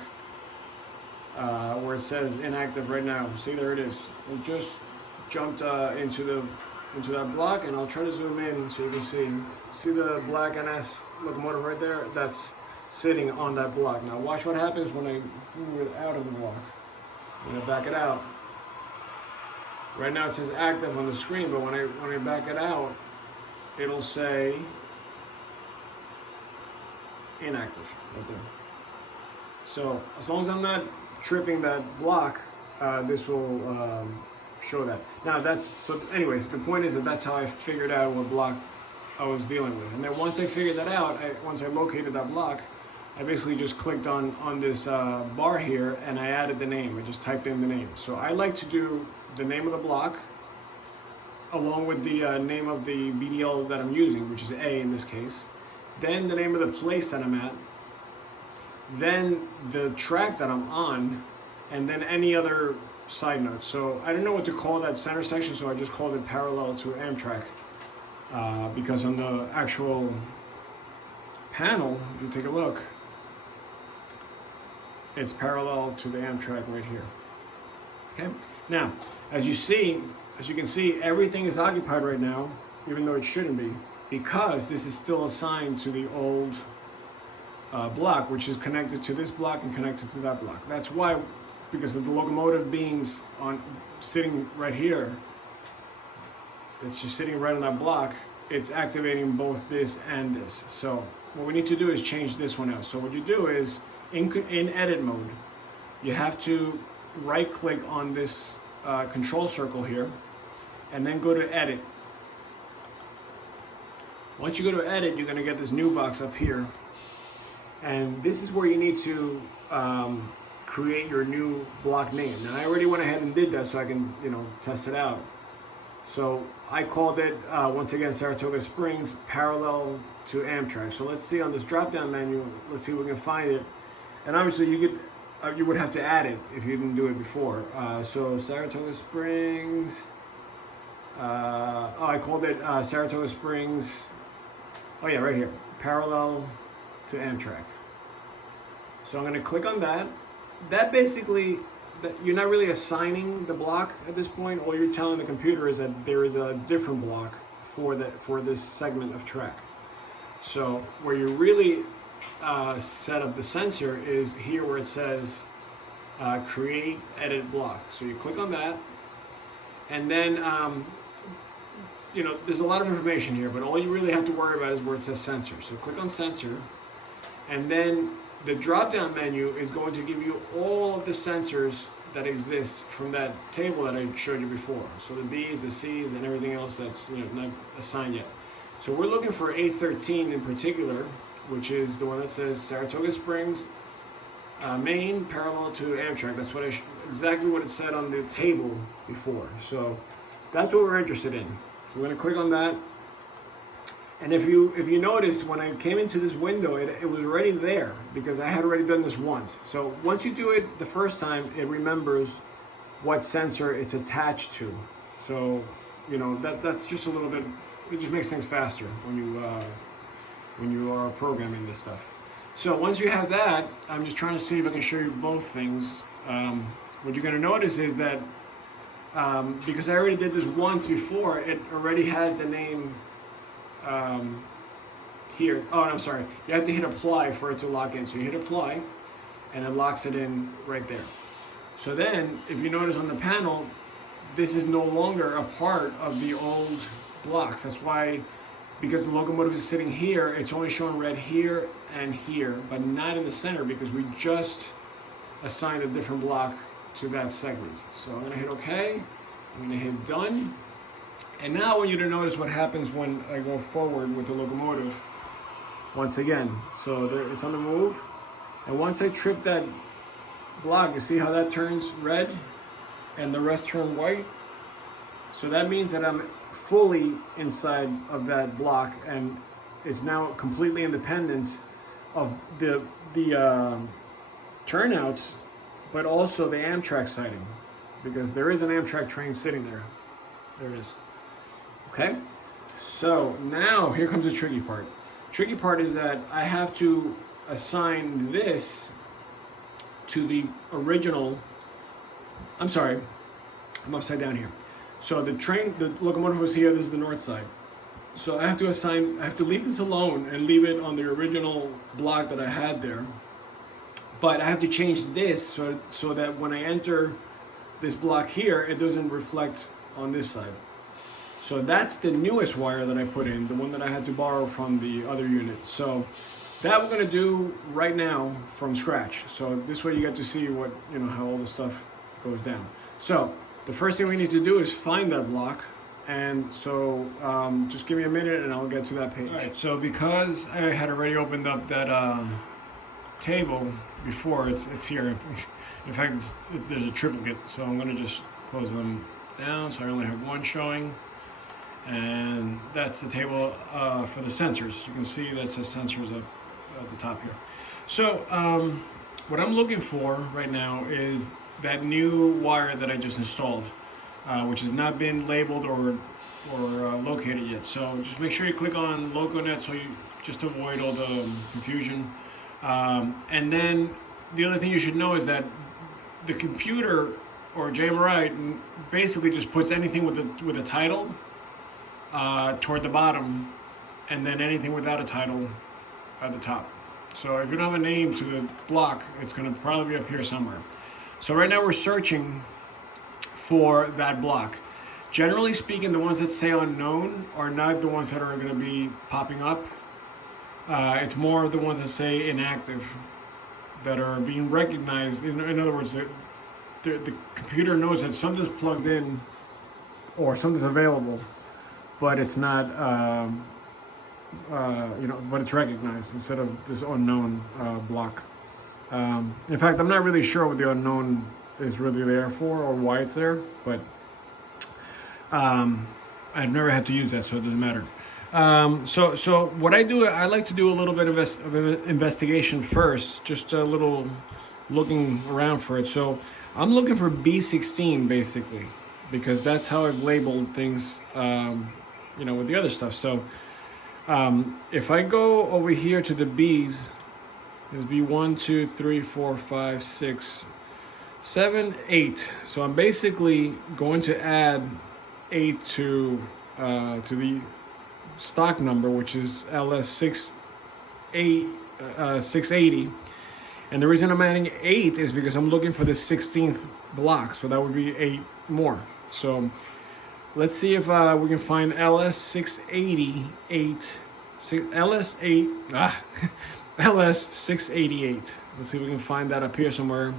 where it says inactive right now. See, there it is. It just jumped into that block, and I'll try to zoom in so you can see the black NS locomotive right there. That's sitting on that block. Now watch what happens when I move it out of the block. I'm gonna back it out. Right now it says active on the screen, but when I back it out, it'll say inactive right there. So as long as I'm not tripping that block, this will show that. Now anyways, the point is that's how I figured out what block I was dealing with. And then once I figured that out, once I located that block, I basically just clicked on this bar here and I added the name. I just typed in the name. So I like to do the name of the block along with the name of the BDL that I'm using, which is A in this case. Then the name of the place that I'm at. Then the track that I'm on, and then any other side notes. So I don't know what to call that center section, so I just called it parallel to Amtrak because on the actual panel, if you take a look, it's parallel to the Amtrak right here. Okay. Now, as you can see, everything is occupied right now, even though it shouldn't be, because this is still assigned to the old block, which is connected to this block and connected to that block. That's why, because of the locomotive being sitting right here, it's just sitting right on that block, it's activating both this and this. So what we need to do is change this one out. So what you do is, in edit mode, you have to right click on this control circle here and then go to edit. Once you go to edit, you're going to get this new box up here, and this is where you need to create your new block name. Now I already went ahead and did that so I can test it out. So I called it once again Saratoga Springs parallel to Amtrak. So let's see on this drop down menu, let's see if we can find it. And obviously you would have to add it if you didn't do it before. So Saratoga Springs, I called it Saratoga Springs, oh yeah, right here, parallel to Amtrak. So I'm going to click on that. That basically, you're not really assigning the block at this point. All you're telling the computer is that there is a different block for this segment of track. So where you really set up the sensor is here where it says create edit block. So you click on that, and then there's a lot of information here, but all you really have to worry about is where it says sensor. So click on sensor, and then the drop down menu is going to give you all of the sensors that exist from that table that I showed you before. So the B's, the C's, and everything else that's not assigned yet. So we're looking for A13 in particular, which is the one that says Saratoga Springs, Maine, parallel to Amtrak. That's what exactly what it said on the table before. So that's what we're interested in. So we're going to click on that. And if you noticed, when I came into this window, it was already there because I had already done this once. So once you do it the first time, it remembers what sensor it's attached to. So that's just a little bit. It just makes things faster when you are programming this stuff. So once you have that, I'm just trying to see if I can show you both things. What you're going to notice is that because I already did this once before, it already has the name here. Oh, no, I'm sorry. You have to hit apply for it to lock in. So you hit apply, and it locks it in right there. So then, if you notice on the panel, this is no longer a part of the old blocks. That's why, because the locomotive is sitting here, it's only showing red here and here, but not in the center because we just assigned a different block to that segment. So I'm going to hit OK. I'm going to hit done. And now I want you to notice what happens when I go forward with the locomotive once again. So there, it's on the move. And once I trip that block, you see how that turns red and the rest turn white? So that means that I'm fully inside of that block, and it's now completely independent of the turnouts, but also the Amtrak sighting, because there is an Amtrak train sitting there. There it is. Okay, so now here comes the tricky part. Tricky part is that I have to assign this to the original. I'm sorry, I'm upside down here. So the locomotive was here, this is the north side. So I have to leave this alone and leave it on the original block that I had there. But I have to change this so that when I enter this block here, it doesn't reflect on this side. So that's the newest wire that I put in, the one that I had to borrow from the other unit. So that we're gonna do right now from scratch. So this way you get to see what, how all the stuff goes down. So the first thing we need to do is find that block. And so just give me a minute and I'll get to that page. All right, so because I had already opened up that table before, it's here. In fact, there's a triplicate, so I'm going to just close them down so I only have one showing. And that's the table for the sensors. You can see that says sensors up at the top here. So what I'm looking for right now is that new wire that I just installed, which has not been labeled or located yet. So just make sure you click on LocoNet so you just avoid all the confusion. And then the other thing you should know is that the computer or JMRI basically just puts anything with a title toward the bottom, and then anything without a title at the top. So if you don't have a name to the block, it's going to probably be up here somewhere. So right now we're searching for that block. Generally speaking, the ones that say unknown are not the ones that are going to be popping up. It's more of the ones that say inactive that are being recognized. In other words, the computer knows that something's plugged in or something's available, but it's not, but it's recognized instead of this unknown block. In fact, I'm not really sure what the unknown is really there for or why it's there, but I've never had to use that, so it doesn't matter. So what I do, I like to do a little bit of investigation first, just a little looking around for it. So I'm looking for B16 basically, because that's how I've labeled things, with the other stuff. So if I go over here to the B's, there's B1, 2, 3, 4, 5, 6, 7, 8. So I'm basically going to add 8 to the stock number, which is LS680. And the reason I'm adding 8 is because I'm looking for the 16th block, so that would be 8 more. So let's see if we can find LS688, LS688. Let's see if we can find that up here somewhere.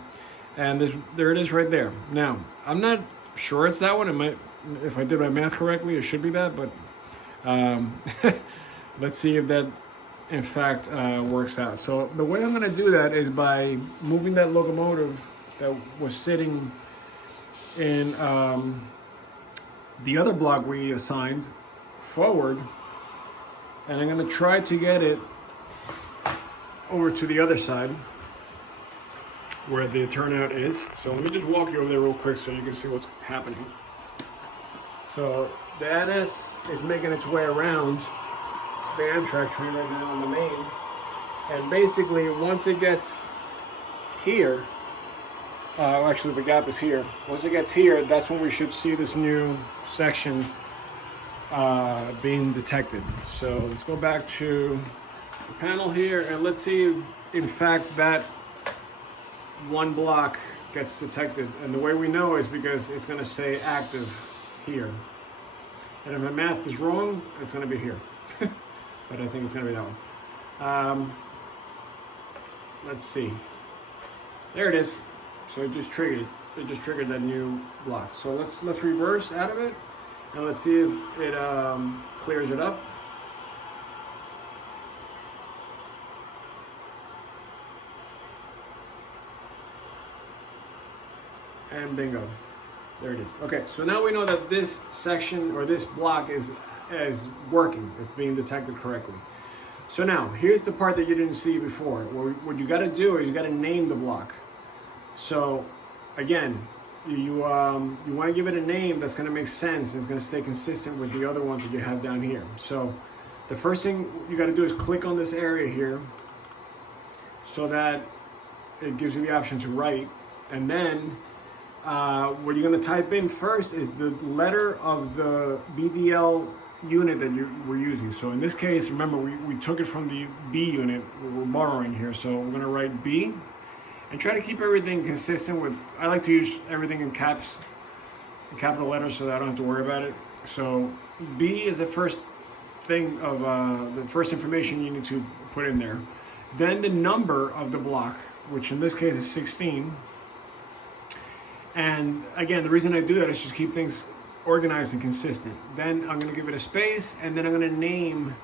And there it is right there. Now, I'm not sure it's that one. It might, if I did my math correctly, it should be that, but let's see if that in fact works out. So the way I'm going to do that is by moving that locomotive that was sitting in the other block we assigned forward, and I'm going to try to get it over to the other side where the turnout is. So let me just walk you over there real quick so you can see what's happening. So the NS is making its way around the Amtrak train right now on the main, and basically once it gets here, actually the gap is here. Once it gets here, that's when we should see this new section being detected. So let's go back to the panel here, and let's see if, in fact, that one block gets detected. And the way we know is because it's going to say active here. And if my math is wrong, it's going to be here. But I think it's going to be that one. Let's see. There it is. So it just triggered. It just triggered that new block. So let's reverse out of it, and let's see if it clears it up. And bingo. There it is. Okay, so now we know that this section or this block is working. It's being detected correctly. So now, here's the part that you didn't see before. What you got to do is you got to name the block. So again, you want to give it a name that's going to make sense. It's going to stay consistent with the other ones that you have down here. So the first thing you got to do is click on this area here so that it gives you the option to write. And then what you're going to type in first is the letter of the BDL unit that you were using. So in this case, remember, we took it from the B unit we're borrowing here. So we're going to write B and try to keep everything consistent with, I like to use everything in caps, in capital letters, so that I don't have to worry about it. So B is the first thing of the first information you need to put in there. Then the number of the block, which in this case is 16. And again, the reason I do that is just keep things organized and consistent. Then I'm going to give it a space, and then I'm going to name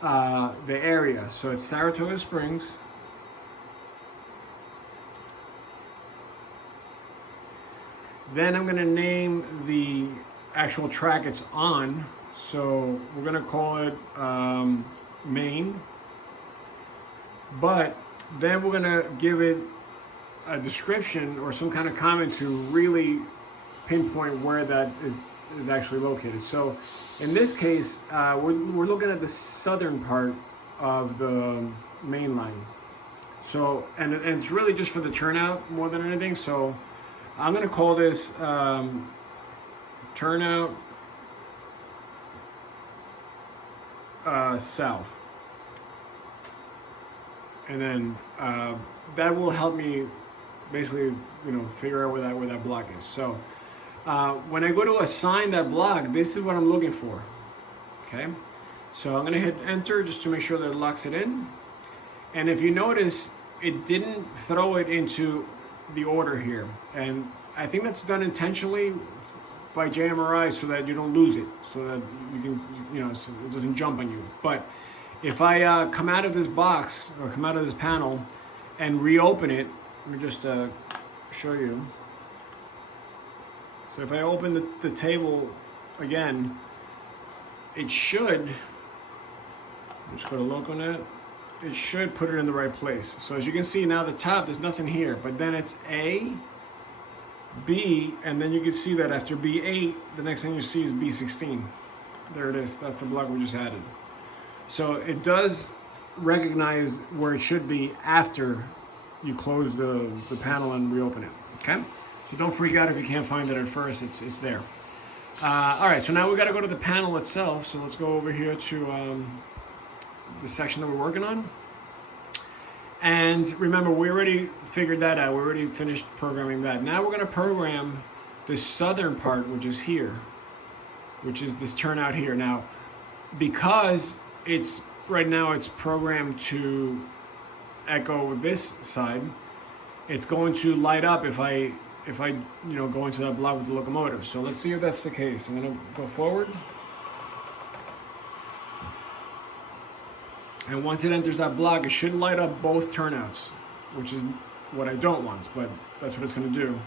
the area. So it's Saratoga Springs. Then I'm gonna name the actual track it's on. So we're gonna call it main, but then we're gonna give it a description or some kind of comment to really pinpoint where that is actually located. So in this case, we're looking at the southern part of the main line. So, and it's really just for the turnout more than anything. So I'm gonna call this turnout south. And then that will help me basically, figure out where that block is. So when I go to assign that block, this is what I'm looking for. Okay, so I'm gonna hit enter just to make sure that it locks it in. And if you notice, it didn't throw it into the order here, and I think that's done intentionally by JMRI so that you don't lose it, so that you can, so it doesn't jump on you. But if I come out of this box or come out of this panel and reopen it, let me just show you. So if I open the table again, it should, just go to LocoNet, it should put it in the right place. So as you can see now, the top, there's nothing here, but then it's A, B, and then you can see that after B8, the next thing you see is B16. There it is, that's the block we just added. So it does recognize where it should be after you close the panel and reopen it, okay? So don't freak out if you can't find it at first, it's there. All right, so now we gotta go to the panel itself. So let's go over here to the section that we're working on. And remember, we already figured that out. We already finished programming that. Now we're gonna program this southern part, which is here, which is this turnout here. Now, because right now it's programmed to echo this side, it's going to light up if I go into that block with the locomotive. So let's see if that's the case. I'm gonna go forward. And once it enters that block, it should light up both turnouts, which is what I don't want, but that's what it's gonna do.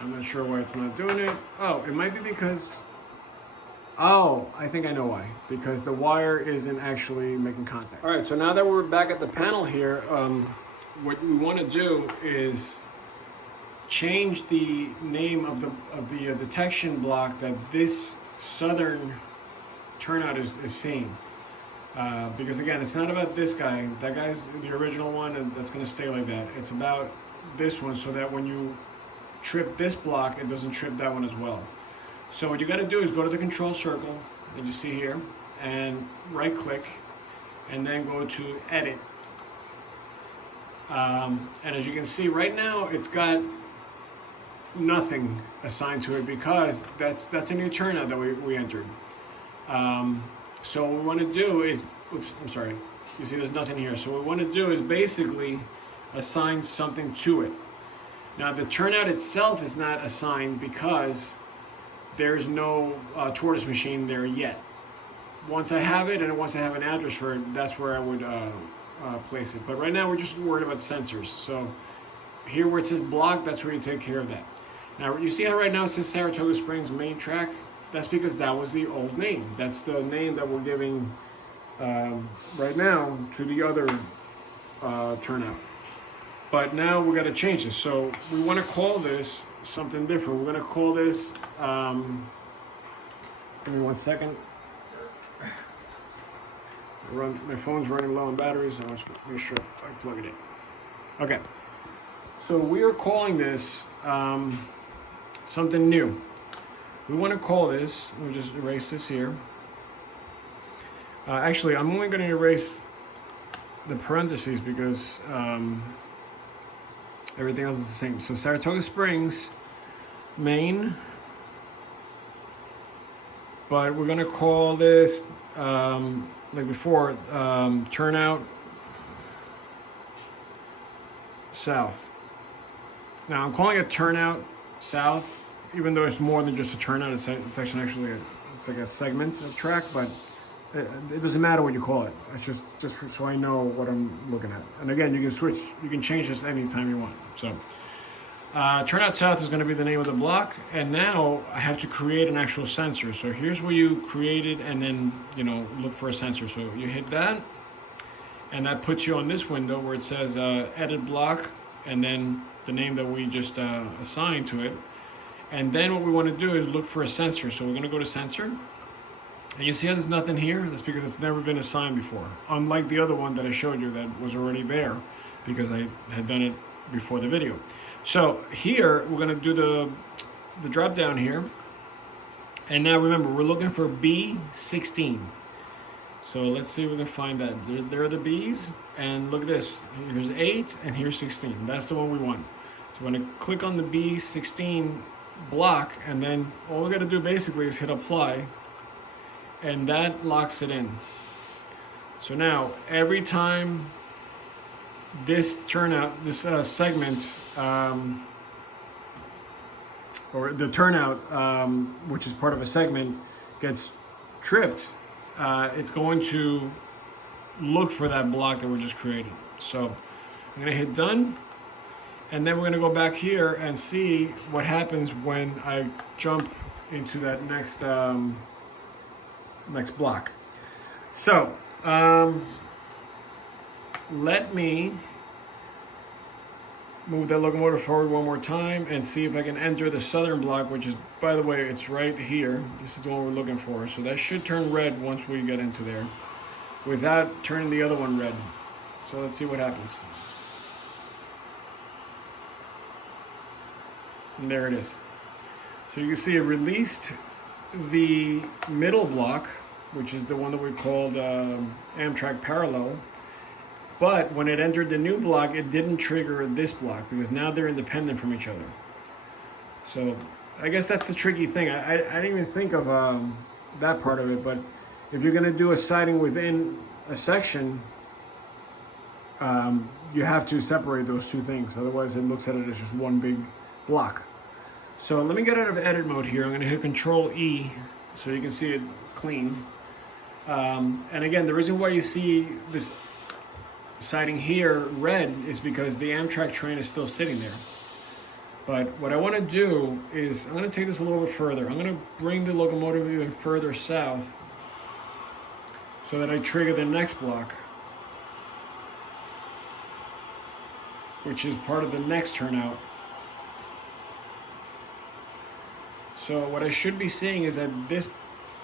I'm not sure why it's not doing it. Oh, it might be because, I think I know why. Because the wire isn't actually making contact. All right, so now that we're back at the panel here, what we want to do is change the name of the detection block that this southern turnout is seeing. Because again, it's not about this guy. That guy's the original one, and that's going to stay like that. It's about this one, so that when you trip this block, it doesn't trip that one as well. So what you got to do is go to the control circle that you see here and right click and then go to edit. And as you can see right now, it's got nothing assigned to it because that's a new turnout that we entered. So what we want to do is, oops, I'm sorry, you see there's nothing here. So what we want to do is basically assign something to it. Now the turnout itself is not assigned because there's no tortoise machine there yet. Once I have it and once I have an address for it, that's where I would place it. But right now we're just worried about sensors. So here where it says block, that's where you take care of that. Now you see how right now it says Saratoga Springs main track? That's because that was the old name. That's the name that we're giving right now to the other turnout. But now we got to change this. So we want to call this something different. We're going to call this, give me 1 second. My phone's running low on batteries. I want to make sure I plug it in. Okay. So we are calling this something new. We want to call this, let me just erase this here. Actually, I'm only going to erase the parentheses because everything else is the same. So Saratoga Springs, Maine, but we're going to call this, like before, turnout south. Now I'm calling it turnout south, even though it's more than just a turnout. It's actually it's like a segment of track, but It doesn't matter what you call it. It's just so I know what I'm looking at. And again, you can switch, you can change this anytime you want. So turnout south is going to be the name of the block, and now I have to create an actual sensor. So here's where you create it, and then look for a sensor. So you hit that, and that puts you on this window where it says edit block, and then the name that we just assigned to it. And then what we want to do is look for a sensor. So we're going to go to sensor. And you see how there's nothing here? That's because it's never been assigned before. Unlike the other one that I showed you that was already there because I had done it before the video. So here, we're gonna do the drop down here. And now remember, we're looking for B16. So let's see if we can find that. There are the B's, and look at this. Here's 8 and here's 16. That's the one we want. So we're gonna click on the B16 block, and then all we gotta do basically is hit apply, and that locks it in. So now every time this turnout, this segment, or the turnout, which is part of a segment, gets tripped, it's going to look for that block that we just created. So I'm gonna hit done, and then we're gonna go back here and see what happens when I jump into that next next block. So let me move that locomotive forward one more time and see if I can enter the southern block, which is, by the way, it's right here. This is the one we're looking for. So that should turn red once we get into there without turning the other one red. So let's see what happens. And there it is. So you can see it released the middle block, which is the one that we called Amtrak Parallel. But when it entered the new block, it didn't trigger this block because now they're independent from each other. So I guess that's the tricky thing. I didn't even think of that part of it, but if you're gonna do a siding within a section, you have to separate those two things. Otherwise it looks at it as just one big block. So let me get out of edit mode here. I'm gonna hit Control E so you can see it clean. And again, the reason why you see this siding here red is because the Amtrak train is still sitting there. But what I want to do is I'm going to take this a little bit further. I'm going to bring the locomotive even further south so that I trigger the next block, which is part of the next turnout. So what I should be seeing is that this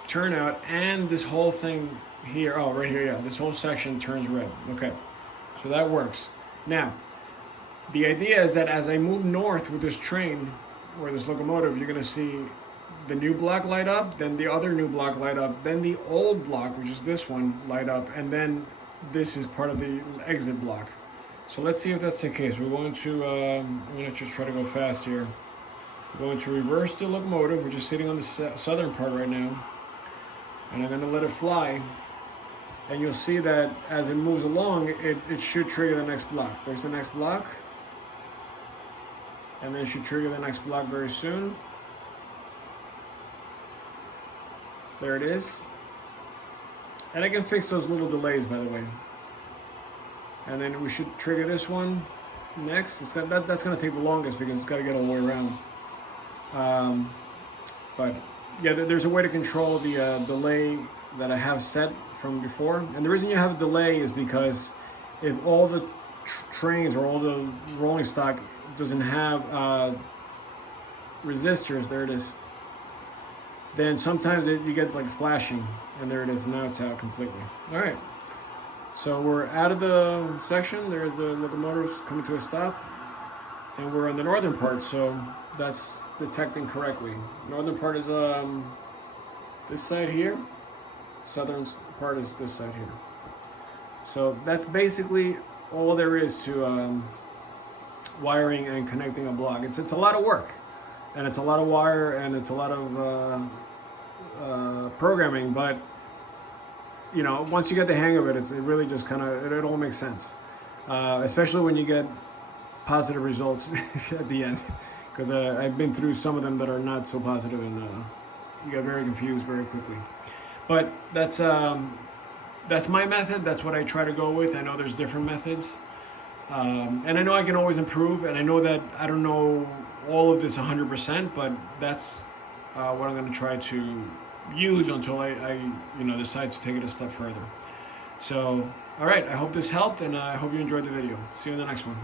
turnout and this whole thing here, oh, right here, yeah, this whole section turns red. Okay, so that works. Now, the idea is that as I move north with this train, or this locomotive, you're gonna see the new block light up, then the other new block light up, then the old block, which is this one, light up, and then this is part of the exit block. So let's see if that's the case. We're going to, I'm gonna just try to go fast here. We're going to reverse the locomotive, which is sitting on the southern part right now, and I'm gonna let it fly. And you'll see that as it moves along, it should trigger the next block. There's the next block. And then it should trigger the next block very soon. There it is. And I can fix those little delays, by the way. And then we should trigger this one next. That's going to take the longest because it's got to get all the way around. But yeah, there's a way to control the delay that I have set from before. And the reason you have a delay is because if all the trains or all the rolling stock doesn't have resistors, there it is, then sometimes you get like flashing, and there it is, now it's out completely. All right, so we're out of the section. There's the locomotives coming to a stop, and we're on the northern part, so that's detecting correctly. Northern part is this side here. Southern part is this side here. So that's basically all there is to wiring and connecting a block. It's a lot of work, and it's a lot of wire, and it's a lot of programming, but you know, once you get the hang of it, it really just kind of, it all makes sense, especially when you get positive results at the end, because I've been through some of them that are not so positive, and you get very confused very quickly. But that's my method. That's what I try to go with. I know there's different methods. And I know I can always improve, and I know that I don't know all of this 100%, but that's what I'm going to try to use until I decide to take it a step further. So, all right, I hope this helped, and I hope you enjoyed the video. See you in the next one.